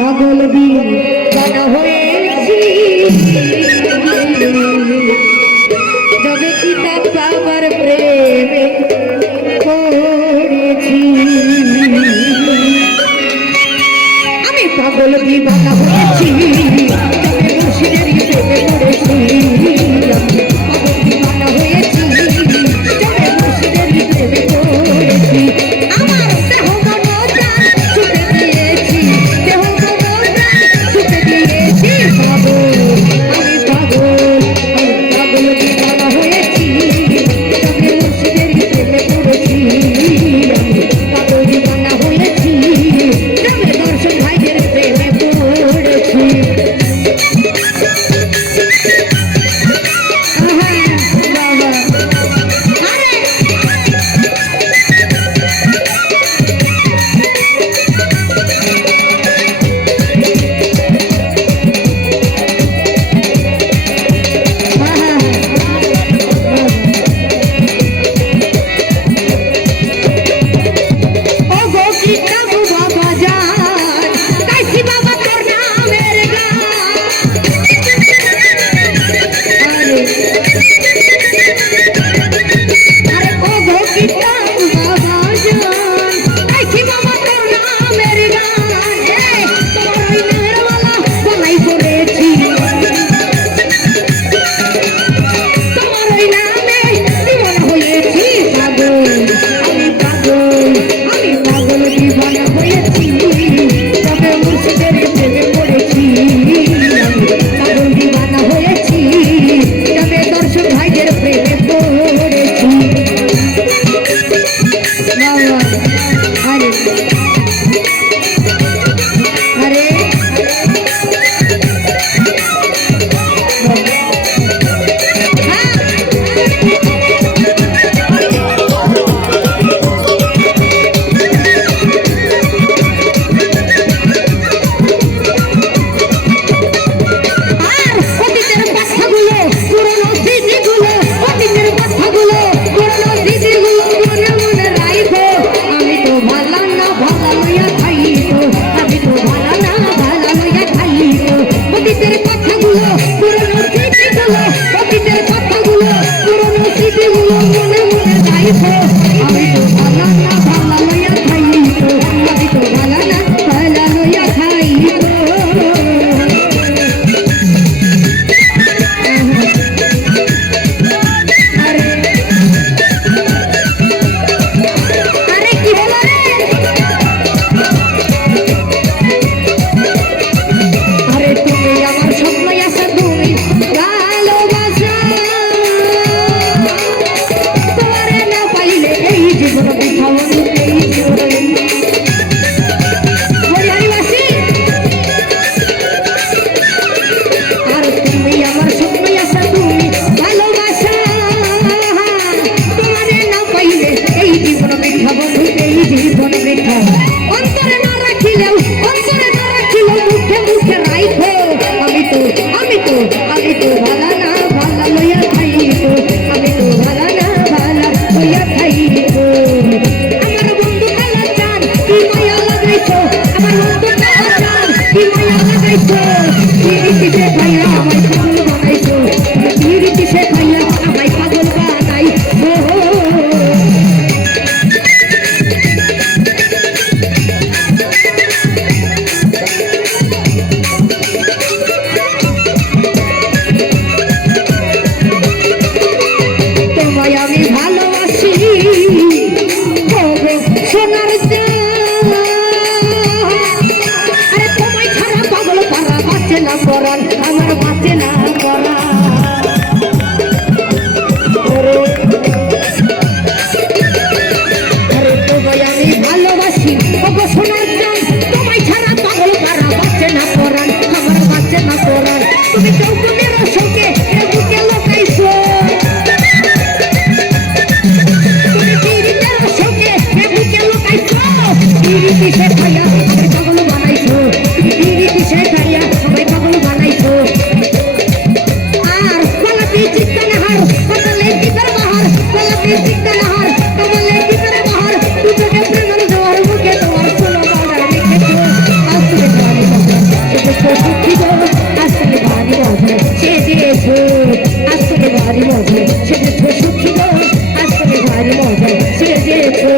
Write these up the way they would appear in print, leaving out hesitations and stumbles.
পাগল দিওয়ানা হয়েছি যবে কিতাব বাবার প্রেমে পড়েছি আমি পাগল দিওয়ানা হয়েছি যবে মুর্শিদের প্রেমে পড়েছি পাগল দিওয়ানা হয়েছি যবে মুর্শিদের প্রেমে পড়েছি আমার দেহ মন প্রাণ ছুটে দিয়েছি দেহ মন প্রাণ ছুটে দিয়েছি আমি পাগল দিওয়ানা হয়েছি যবে মুর্শিদের প্রেমে পড়েছি আমি পাগল দিওয়ানা হয়েছি যবে দর্শন ভাইদের প্রেমে পড়েছি ভারী মজা সেজেছো সখী গো আজ তুমি ভারী মজা সেজেছো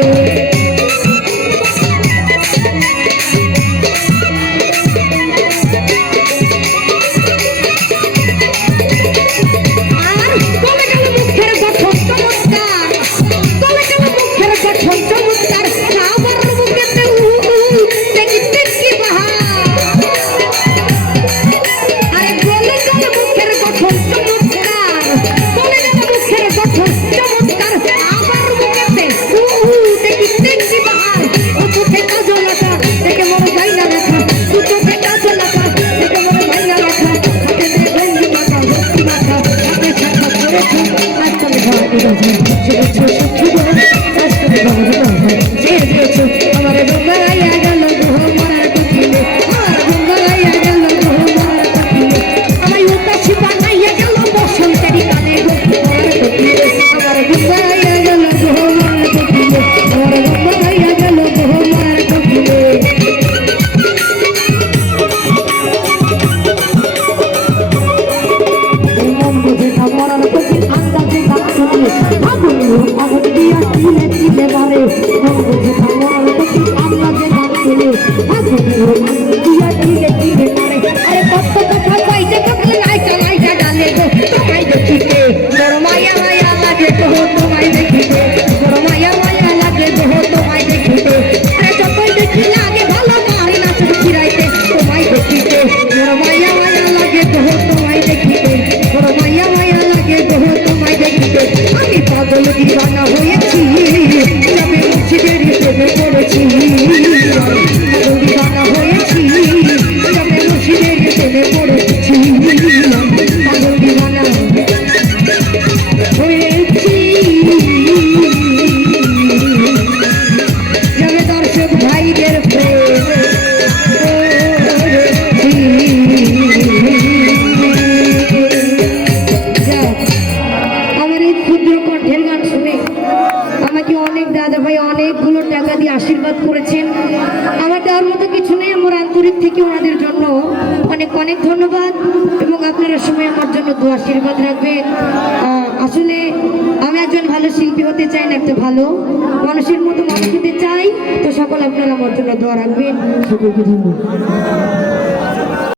আশীর্বাদ করেছেন আমার দেওয়ার মতো কিছু নেই আমার আন্তরিক থেকে ওনাদের জন্য অনেক অনেক ধন্যবাদ এবং আপনারা সময় আমার জন্য দোয়া আশীর্বাদ রাখবেন আসলে আমি একজন ভালো শিল্পী হতে চাই না একটা ভালো মানুষের মতো মানুষ হতে চাই তো সকল আপনারা আমার জন্য দোয়া রাখবেন সকলকে ধন্যবাদ